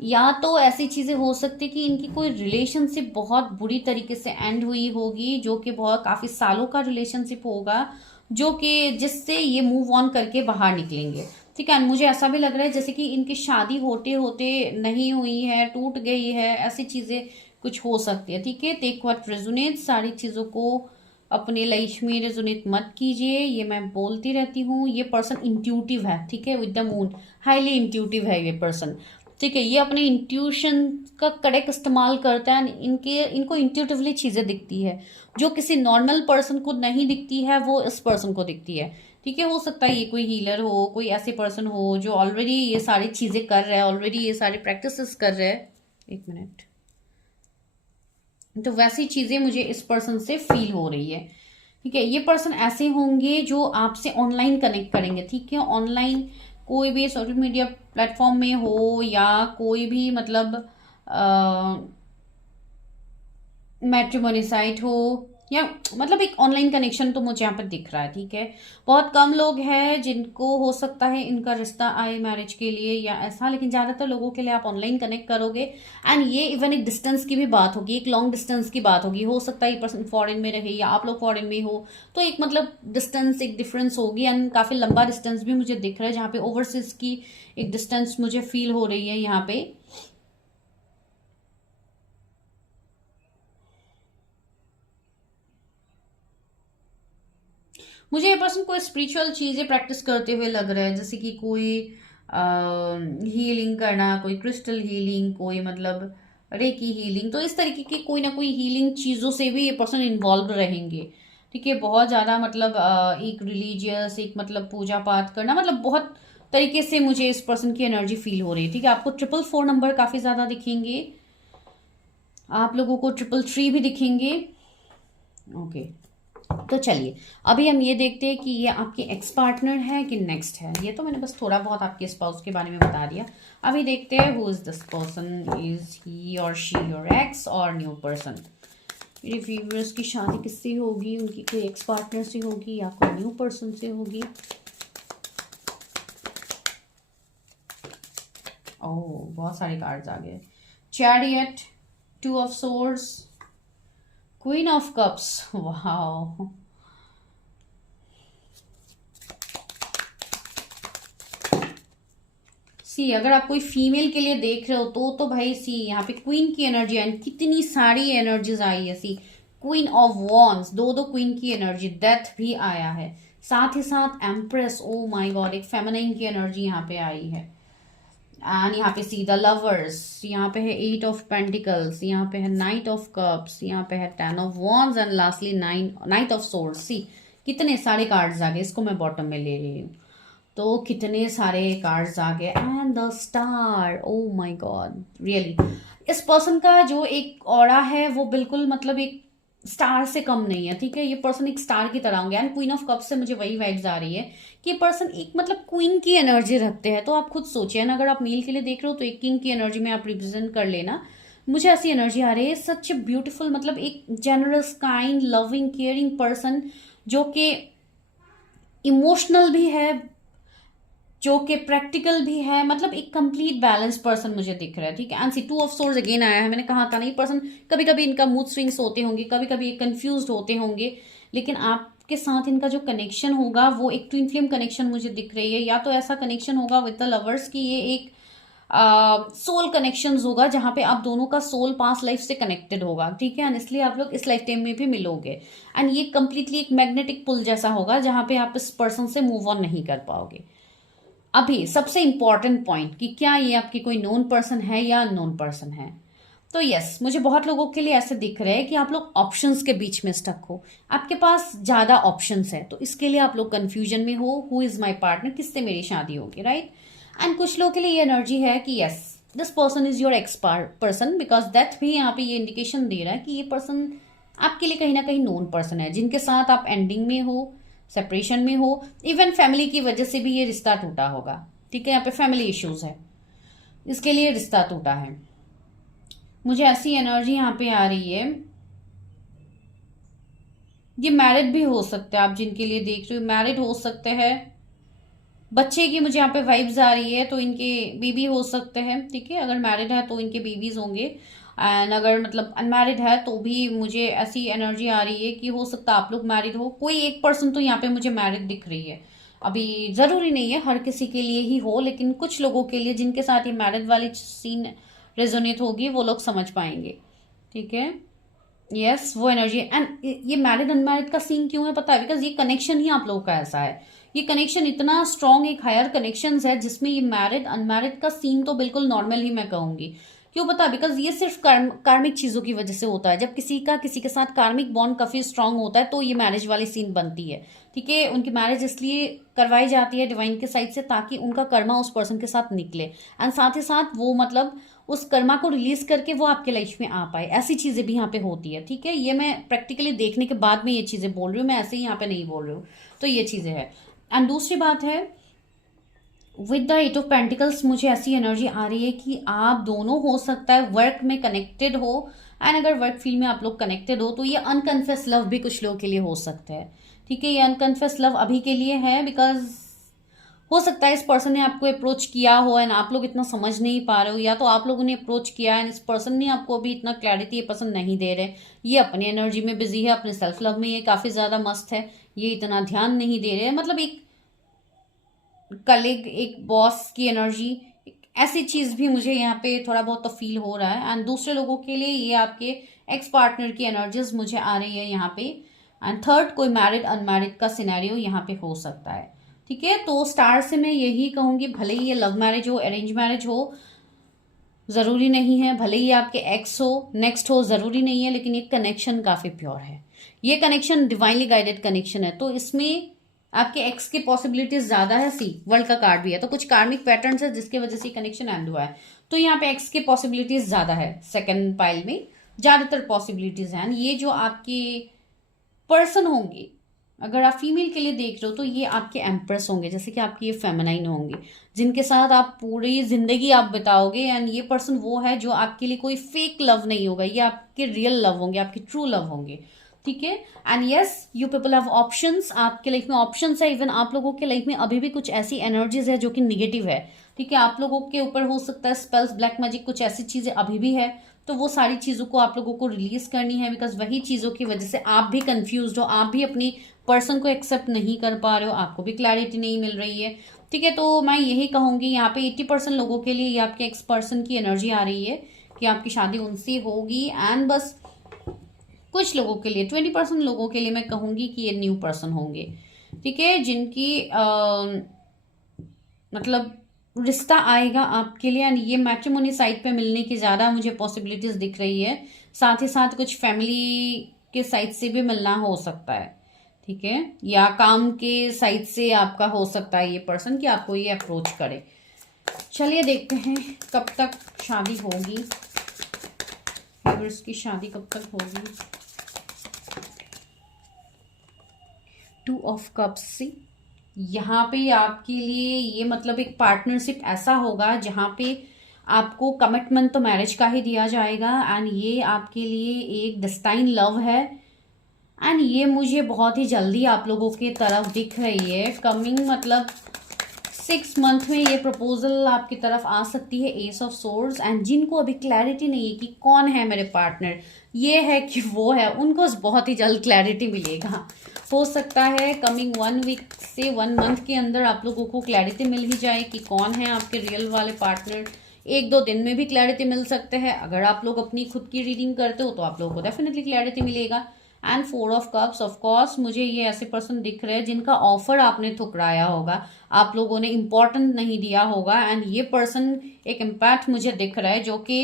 या तो ऐसी चीज़ें हो सकती कि इनकी कोई रिलेशनशिप बहुत बुरी तरीके से एंड हुई होगी, जो कि बहुत काफ़ी सालों का रिलेशनशिप होगा, जो कि जिससे ये मूव ऑन करके बाहर निकलेंगे, ठीक है। मुझे ऐसा भी लग रहा है जैसे कि इनकी शादी होते होते नहीं हुई है, टूट गई है, ऐसी चीज़ें कुछ हो सकती है, ठीक है। टेक व्हाट रेजोनेट, सारी चीज़ों को अपने लाइफ में रेजोनेट मत कीजिए, ये मैं बोलती रहती हूँ। ये पर्सन इंट्यूटिव है, ठीक है, with the moon, highly intuitive है ये पर्सन, ठीक है। ये अपने इंट्यूशन का कड़क इस्तेमाल करता है, इनको इंट्यूटिवली चीज़ें दिखती है जो किसी नॉर्मल पर्सन को नहीं दिखती है, वो इस पर्सन को दिखती है, ठीक है। हो सकता है ये कोई हीलर हो, कोई ऐसे पर्सन हो जो ऑलरेडी ये सारी चीज़ें कर रहा है, ऑलरेडी ये सारी प्रैक्टिसेस कर रहा है। एक मिनट, तो वैसी चीज़ें मुझे इस पर्सन से फील हो रही है, ठीक है। ये पर्सन ऐसे होंगे जो आपसे ऑनलाइन कनेक्ट करेंगे, ठीक है। ऑनलाइन कोई भी सोशल मीडिया प्लेटफॉर्म में हो या कोई भी मतलब मैट्रिमोनी साइट हो, या मतलब एक ऑनलाइन कनेक्शन तो मुझे यहाँ पर दिख रहा है, ठीक है। बहुत कम लोग हैं जिनको हो सकता है इनका रिश्ता आए मैरिज के लिए या ऐसा, लेकिन ज़्यादातर लोगों के लिए आप ऑनलाइन कनेक्ट करोगे। एंड ये इवन एक डिस्टेंस की भी बात होगी, एक लॉन्ग डिस्टेंस की बात होगी। हो सकता है ये पर्सन फॉरेन में रहे या आप लोग फॉरेन में हो, तो एक मतलब डिस्टेंस, एक डिफरेंस होगी। एंड काफ़ी लंबा डिस्टेंस भी मुझे दिख रहा है, जहाँ पे ओवरसीज की एक डिस्टेंस मुझे फील हो रही है यहाँ पे। मुझे ये पर्सन कोई स्पिरिचुअल चीज़ें प्रैक्टिस करते हुए लग रहा है, जैसे कि कोई हीलिंग करना, कोई क्रिस्टल हीलिंग, कोई मतलब रेकी हीलिंग, तो इस तरीके की कोई ना कोई हीलिंग चीज़ों से भी ये पर्सन इन्वॉल्व रहेंगे, ठीक है। बहुत ज़्यादा मतलब एक रिलीजियस, एक मतलब पूजा पाठ करना, मतलब बहुत तरीके से मुझे इस पर्सन की एनर्जी फील हो रही है, ठीक है। आपको 444 नंबर काफ़ी ज़्यादा दिखेंगे, आप लोगों को 333 भी दिखेंगे, ओके। तो चलिए अभी हम ये देखते हैं कि ये आपके एक्स पार्टनर है कि नेक्स्ट है। ये तो मैंने बस थोड़ा बहुत आपके स्पाउस के बारे में बता दिया। अभी देखते हैं who is this person, is he और शी योर एक्स और न्यू पर्सन। मेरे व्यूअर्स की शादी किससे होगी, उनकी कोई एक्स पार्टनर से होगी या कोई न्यू पर्सन से होगी। ओह, बहुत सारे कार्ड्स आ गए। Chariot, 2 of swords, queen of cups, wow. See, अगर आप कोई फीमेल के लिए देख रहे हो तो भाई सी यहाँ पे क्वीन की एनर्जी है, कितनी सारी एनर्जीज आई है। सी, क्वीन ऑफ वॉन्स, दो क्वीन की एनर्जी, डेथ भी आया है, साथ ही साथ एम्प्रेस, ओ माय गॉड, एक फेमिनाइन की एनर्जी यहाँ पे आई है। एंड यहाँ पे सी द लवर्स, यहाँ पे है 8 ऑफ पेंटिकल्स, यहाँ पे है नाइट ऑफ कप्स, यहाँ पे है 10 of wands and lastly knight of swords. See, कितने सारे कार्ड्स आ गए, इसको मैं बॉटम में ले रही हूँ, तो कितने सारे कार्ड्स आ गए। And the star, oh my God, really इस पर्सन का जो एक ऑरा है वो बिल्कुल मतलब एक स्टार से कम नहीं है, ठीक है। ये पर्सन एक स्टार की तरह होंगे। एंड क्वीन ऑफ कप से मुझे वही वाइब्स आ रही है कि पर्सन एक मतलब क्वीन की एनर्जी रखते हैं। तो आप खुद सोचिए ना, अगर आप मेल के लिए देख रहे हो तो एक किंग की एनर्जी में आप रिप्रेजेंट कर लेना। मुझे ऐसी एनर्जी आ रही है, सच ब्यूटीफुल, मतलब एक generous, kind, loving, caring person, जो कि इमोशनल भी है, जो कि प्रैक्टिकल भी है, मतलब एक कंप्लीट बैलेंस पर्सन मुझे दिख रहा है, ठीक है। And see 2 of swords again आया है। मैंने कहा था ना, ये पर्सन कभी कभी इनका मूड स्विंग्स होते होंगे, कभी कभी कंफ्यूज होते होंगे, लेकिन आपके साथ इनका जो कनेक्शन होगा वो एक ट्विन फ्लेम कनेक्शन मुझे दिख रही है। या तो ऐसा कनेक्शन होगा विद द लवर्स की ये एक सोल कनेक्शन होगा, जहां पे आप दोनों का सोल पास्ट लाइफ से कनेक्टेड होगा, ठीक है। एंड इसलिए आप लोग इस लाइफ टाइम में भी मिलोगे। एंड ये कंप्लीटली एक मैग्नेटिक पुल जैसा होगा, जहां पे आप इस पर्सन से मूव ऑन नहीं कर पाओगे। अभी सबसे इंपॉर्टेंट पॉइंट कि क्या ये आपकी कोई नोन पर्सन है या नोन पर्सन है। तो यस, मुझे बहुत लोगों के लिए ऐसे दिख रहा है कि आप लोग ऑप्शंस के बीच में स्टक हो, आपके पास ज्यादा ऑप्शंस है, तो इसके लिए आप लोग कंफ्यूजन में हो, हु इज माय पार्टनर, किससे मेरी शादी होगी, राइट। एंड कुछ लोगों के लिए ये एनर्जी है कि yes, this person is your x person, because that भी यहाँ पे ये इंडिकेशन दे रहा है कि ये पर्सन आपके लिए कहीं ना कहीं नोन पर्सन है, जिनके साथ आप एंडिंग में हो, सेपरेशन में हो, इवन फैमिली की वजह से भी ये रिश्ता टूटा होगा। ठीक है, यहाँ पे फैमिली इश्यूज है, इसके लिए रिश्ता टूटा है। मुझे ऐसी एनर्जी यहाँ पे आ रही है, ये मैरिड भी हो सकते हैं, आप जिनके लिए देख रहे हो मैरिड हो सकते हैं। बच्चे की मुझे यहाँ पे वाइब्स आ रही है, तो इनके बेबी हो सकते हैं। ठीक है, अगर मैरिड है तो इनके बेबीज होंगे, एंड अगर मतलब अनमैरिड है तो भी मुझे ऐसी एनर्जी आ रही है कि हो सकता है आप लोग मैरिड हो। कोई एक पर्सन तो यहाँ पे मुझे मैरिड दिख रही है, अभी जरूरी नहीं है हर किसी के लिए ही हो, लेकिन कुछ लोगों के लिए जिनके साथ ये मैरिड वाली सीन रेजोनेट होगी वो लोग समझ पाएंगे। ठीक है, यस वो एनर्जी। एंड ये मैरिड अनमैरिड का सीन क्यों है पता है, बिकॉज ये कनेक्शन ही आप लोगों का ऐसा है, ये कनेक्शन इतना स्ट्रॉन्ग एक हायर कनेक्शन है जिसमें ये मैरिड अनमैरिड का सीन तो बिल्कुल नॉर्मल ही मैं कहूंगी। क्यों पता, बिकॉज ये सिर्फ कार्मिक चीजों की वजह से होता है। जब किसी का किसी के साथ कार्मिक बॉन्ड काफी स्ट्रांग होता है तो ये मैरिज वाली सीन बनती है। ठीक है, उनकी मैरिज इसलिए करवाई जाती है डिवाइन के साइड से ताकि उनका कर्मा उस पर्सन के साथ निकले, एंड साथ ही साथ वो मतलब उस कर्मा को रिलीज करके वो आपके लाइफ में आ पाए। ऐसी चीजें भी यहाँ पे होती है। ठीक है, ये मैं प्रैक्टिकली देखने के बाद में ये चीजें बोल रही हूँ, मैं ऐसे ही यहाँ पे नहीं बोल रही हूँ। तो ये चीजें है। एंड दूसरी बात है, with the eight of pentacles मुझे ऐसी एनर्जी आ रही है कि आप दोनों हो सकता है वर्क में कनेक्टेड हो, एंड अगर वर्क फील्ड में आप लोग कनेक्टेड हो तो ये अनकन्फेस लव भी कुछ लोगों के लिए हो सकता है। ठीक है, ये अनकन्फेस लव अभी के लिए है, बिकॉज हो सकता है इस पर्सन ने आपको अप्रोच किया हो एंड आप लोग इतना समझ नहीं पा रहे हो, या तो आप लोगों ने अप्रोच किया एंड इस पर्सन ने आपको अभी इतना क्लैरिटी ये पसंद नहीं दे रहे, ये अपनी एनर्जी में बिजी है, अपने सेल्फ लव में ये काफी ज्यादा मस्त है, ये इतना ध्यान नहीं दे रहे। मतलब एक कलीग, एक बॉस की एनर्जी, ऐसी चीज भी मुझे यहाँ पे थोड़ा बहुत तो फील हो रहा है। एंड दूसरे लोगों के लिए ये आपके एक्स पार्टनर की एनर्जीज मुझे आ रही है यहाँ पे। एंड थर्ड, कोई मैरिड अनमैरिड का सिनेरियो यहाँ पे हो सकता है। ठीक है, तो स्टार से मैं यही कहूंगी, भले ही ये लव मैरिज हो, अरेंज मैरिज हो, जरूरी नहीं है, भले ही आपके एक्स हो, नेक्स्ट हो, जरूरी नहीं है, लेकिन ये कनेक्शन काफी प्योर है, ये कनेक्शन डिवाइनली गाइडेड कनेक्शन है। तो इसमें आपके एक्स की पॉसिबिलिटीज ज्यादा है। सी वर्ल्ड का कार्ड भी है, तो कुछ कार्मिक पैटर्न्स है जिसकी वजह से कनेक्शन एंड हुआ है, तो यहाँ पे एक्स की पॉसिबिलिटीज ज्यादा है। सेकंड पाइल में ज्यादातर पॉसिबिलिटीज हैं। ये जो आपके पर्सन होंगे, अगर आप फीमेल के लिए देख रहे हो तो ये आपके एम्प्रेस होंगे, जैसे कि आपके ये फेमिनाइन होंगे, जिनके साथ आप पूरी जिंदगी आप बिताओगे। एंड ये पर्सन वो है जो आपके लिए कोई फेक लव नहीं होगा, ये आपके रियल लव होंगे, आपके ट्रू लव होंगे। ठीक है, and yes you people have options, आपके लाइफ में ऑप्शंस है। इवन आप लोगों के लाइफ में अभी भी कुछ ऐसी एनर्जीज है जो कि निगेटिव है। ठीक है, आप लोगों के ऊपर हो सकता है स्पेल्स, ब्लैक मैजिक, कुछ ऐसी चीजें अभी भी है, तो वो सारी चीजों को आप लोगों को रिलीज करनी है, बिकॉज वही चीजों की वजह से आप भी कंफ्यूज हो, आप भी अपनी पर्सन को एक्सेप्ट नहीं कर पा रहे हो, आपको भी क्लैरिटी नहीं मिल रही है। ठीक है, तो मैं यही कहूंगी यहाँ पे 80% लोगों के लिए ये आपके एक्स पर्सन की एनर्जी आ रही है कि आपकी शादी उनसे होगी। एंड बस कुछ लोगों के लिए 20% लोगों के लिए मैं कहूंगी कि ये न्यू पर्सन होंगे। ठीक है, जिनकी मतलब रिश्ता आएगा आपके लिए, एंड ये मैट्रिमोनी साइड पे मिलने की ज्यादा मुझे पॉसिबिलिटीज दिख रही है। साथ ही साथ कुछ फैमिली के साइड से भी मिलना हो सकता है। ठीक है, या काम के साइड से आपका हो सकता है ये पर्सन कि आपको ये अप्रोच करे। चलिए देखते हैं कब तक शादी होगी, इसकी शादी कब तक होगी। 2 ऑफ कप्स से यहाँ पे आपके लिए ये मतलब एक पार्टनरशिप ऐसा होगा जहाँ पे आपको कमिटमेंट तो मैरिज का ही दिया जाएगा, एंड ये आपके लिए एक डेस्टाइन लव है। एंड ये मुझे बहुत ही जल्दी आप लोगों की तरफ दिख रही है, कमिंग मतलब 6 मंथ में ये प्रपोजल आपकी तरफ आ सकती है। एस ऑफ सोर्ड्स, एंड जिनको अभी क्लैरिटी नहीं है कि कौन है मेरे पार्टनर, ये है कि वो है, उनको बहुत ही जल्द क्लैरिटी मिलेगा। हो सकता है कमिंग 1 वीक से 1 मंथ के अंदर आप लोगों को क्लैरिटी मिल ही जाए कि कौन है आपके रियल वाले पार्टनर। 1-2 दिन में भी क्लैरिटी मिल सकते हैं। अगर आप लोग अपनी खुद की रीडिंग करते हो तो आप लोगों को डेफिनेटली क्लैरिटी मिलेगा। And 4 of cups, of course मुझे ये ऐसे पर्सन दिख रहे हैं जिनका ऑफर आपने ठुकराया होगा, आप लोगों ने इंपॉर्टेंट नहीं दिया होगा। एंड ये पर्सन एक इम्पैक्ट मुझे दिख रहा है जो कि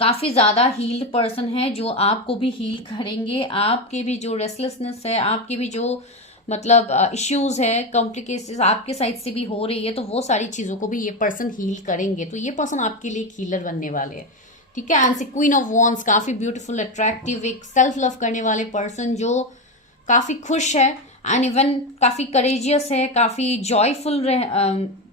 काफी ज्यादा हील्ड पर्सन है, जो आपको भी हील करेंगे। आपके भी जो रेस्टलेसनेस है, आपकी भी जो मतलब इश्यूज है, कॉम्प्लिकेशंस आपके साइड से भी हो रही है, तो वो सारी चीज़ों को भी ये पर्सन हील करेंगे। तो ये पर्सन आपके लिए एक हीलर बनने वाले हैं, ठीक है। एंड क्वीन ऑफ वॉन्ड्स, काफ़ी ब्यूटीफुल, अट्रैक्टिव, एक सेल्फ लव करने वाले पर्सन जो काफ़ी खुश है एंड इवन काफ़ी करेजियस है, काफ़ी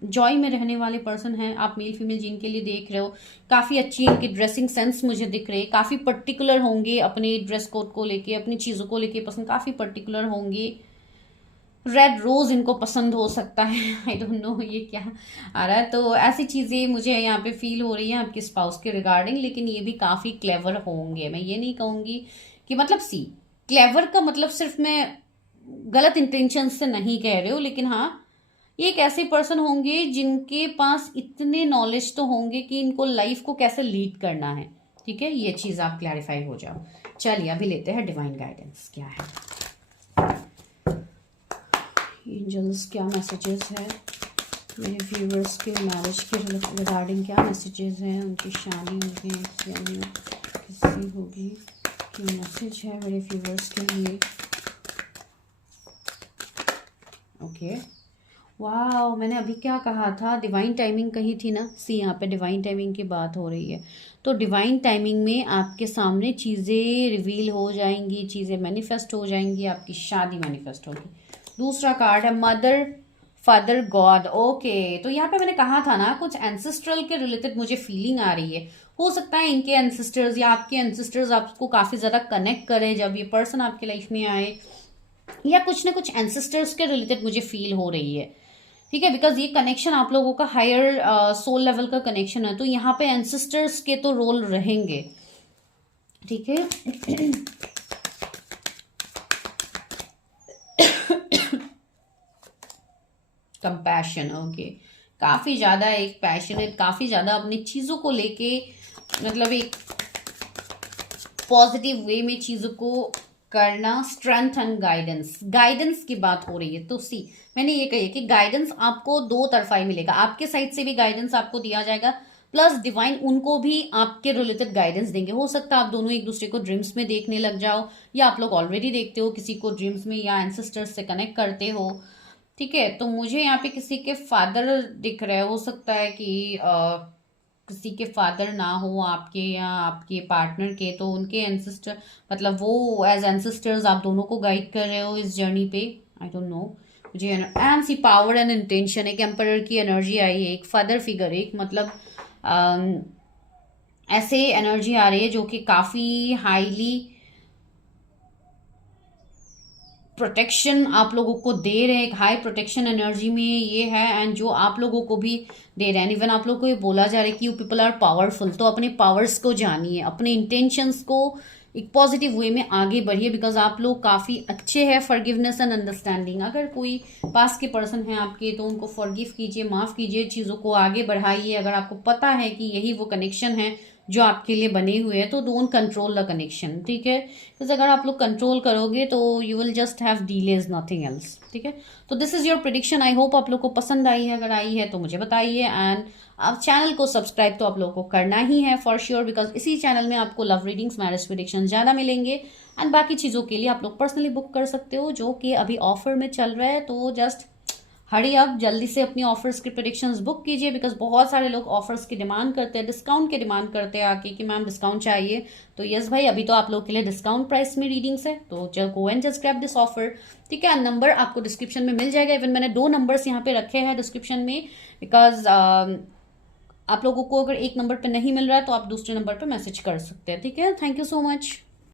जॉय में रहने वाले पर्सन हैं। आप मेल फीमेल जिनके लिए देख रहे हो, काफ़ी अच्छी इनकी ड्रेसिंग सेंस मुझे दिख रही है, काफ़ी पर्टिकुलर होंगे अपने ड्रेस कोड को लेके, अपनी चीज़ों को लेके पसंद काफ़ी पर्टिकुलर होंगे। रेड रोज इनको पसंद हो सकता है, आई डोंट नो ये क्या आ रहा है। तो ऐसी चीज़ें मुझे यहाँ पे फील हो रही है आपके स्पाउस के रिगार्डिंग। लेकिन ये भी काफ़ी क्लेवर होंगे, मैं ये नहीं कहूँगी कि मतलब क्लेवर का मतलब सिर्फ मैं गलत इंटेंशन से नहीं कह रहे हो, लेकिन हाँ ये एक ऐसे पर्सन होंगे जिनके पास इतने नॉलेज तो होंगे कि इनको लाइफ को कैसे लीड करना है, ठीक है। ये चीज़ आप क्लैरिफाई हो जाओ। चलिए अभी लेते हैं डिवाइन गाइडेंस क्या है। एंजल्स क्या मैसेजेस है मेरे व्यूवर्स के मैरिज के रिगार्डिंग, क्या मैसेजेस हैं, उनकी शादी होगी किससे होगी, क्या मैसेज है मेरे व्यूवर्स के लिए। ओके वाह, मैंने अभी क्या कहा था, डिवाइन टाइमिंग कही थी ना। यहाँ पे डिवाइन टाइमिंग की बात हो रही है, तो डिवाइन टाइमिंग में आपके सामने चीज़ें रिवील हो जाएंगी, चीज़ें मैनिफेस्ट हो जाएंगी, आपकी शादी मैनिफेस्ट होगी। दूसरा कार्ड है मदर फादर गॉड। ओके, तो यहाँ पे मैंने कहा था ना कुछ एंसेस्ट्रल के रिलेटेड मुझे फीलिंग आ रही है। हो सकता है इनके एंसेस्टर्स या आपके एंसेस्टर्स आपको काफ़ी ज़्यादा कनेक्ट करें जब ये पर्सन आपके लाइफ में आए, या कुछ ना कुछ एंसेस्टर्स के रिलेटेड मुझे फील हो रही है, ठीक है। बिकॉज ये कनेक्शन आप लोगों का हायर सोल लेवल का कनेक्शन है, तो यहाँ पे एंसेस्टर्स के तो रोल रहेंगे, ठीक है। कंपैशन, ओके, काफ़ी ज़्यादा एक पैशनेट, काफ़ी ज़्यादा अपनी चीज़ों को लेके मतलब एक पॉजिटिव वे में चीज़ों को करना, स्ट्रेंथ एंड गाइडेंस की बात हो रही है। तो मैंने ये कही कि गाइडेंस आपको दो तरफा ही मिलेगा, आपके साइड से भी गाइडेंस आपको दिया जाएगा, प्लस डिवाइन उनको भी आपके रिलेटेड गाइडेंस देंगे। हो सकता है आप दोनों एक दूसरे को ड्रीम्स में देखने लग जाओ, या आप लोग ऑलरेडी देखते हो किसी को ड्रीम्स में, या एंसेस्टर्स से कनेक्ट करते हो, ठीक है। तो मुझे यहाँ पे किसी के फादर दिख रहे हो सकता है कि किसी के फादर ना हो आपके या आपके पार्टनर के, तो उनके एंसेस्टर मतलब वो एज एंसेस्टर्स आप दोनों को गाइड कर रहे हो इस जर्नी पे, आई डोंट नो मुझे। And see power and intention, एक एम्परर की एनर्जी आई है, एक फादर फिगर, एक मतलब ऐसे एनर्जी आ रही है जो कि काफ़ी हाईली प्रोटेक्शन आप लोगों को दे रहे हैं, एक हाई प्रोटेक्शन एनर्जी में ये है, एंड जो आप लोगों को भी दे रहे हैं। इवन आप लोगों को ये बोला जा रहा है कि यू पीपल आर पावरफुल, तो अपने पावर्स को जानिए, अपने इंटेंशंस को एक पॉजिटिव वे में आगे बढ़िए, बिकॉज आप लोग काफ़ी अच्छे हैं फॉरगिवनेस एंड अंडरस्टैंडिंग। अगर कोई पास के पर्सन है आपके तो उनको फॉरगिव कीजिए, माफ़ कीजिए, चीज़ों को आगे बढ़ाइए। अगर आपको पता है कि यही वो कनेक्शन है जो आपके लिए बने हुए हैं, तो डोंट कंट्रोल द कनेक्शन, ठीक है। बिकॉज अगर आप लोग कंट्रोल करोगे तो you will just have delays, nothing else, ठीक है। तो this is your prediction, I hope आप लोग को पसंद आई है, अगर आई है तो मुझे बताइए। एंड आप चैनल को सब्सक्राइब तो आप लोगों को करना ही है फॉर श्योर, बिकॉज इसी चैनल में आपको लव रीडिंग्स, मैरिज प्रिडिक्शन ज़्यादा मिलेंगे। एंड बाकी चीज़ों के लिए आप लोग पर्सनली बुक कर सकते हो, जो कि अभी ऑफर में चल रहा है, तो जस्ट हरी अब जल्दी से अपनी ऑफर्स की प्रेडिक्शंस बुक कीजिए, बिकॉज बहुत सारे लोग ऑफर्स की डिमांड करते हैं, डिस्काउंट की डिमांड करते हैं आके कि मैम डिस्काउंट चाहिए। तो यस भाई, अभी तो आप लोग के लिए डिस्काउंट प्राइस में रीडिंग्स है, तो go and just grab this offer, ठीक है। नंबर आपको डिस्क्रिप्शन में मिल जाएगा, इवन मैंने 2 नंबर्स यहाँ पे रखे हैं डिस्क्रिप्शन में, बिकॉज आप लोगों को अगर एक नंबर पे नहीं मिल रहा है तो आप दूसरे नंबर पे मैसेज कर सकते हैं, ठीक है। Thank you so much.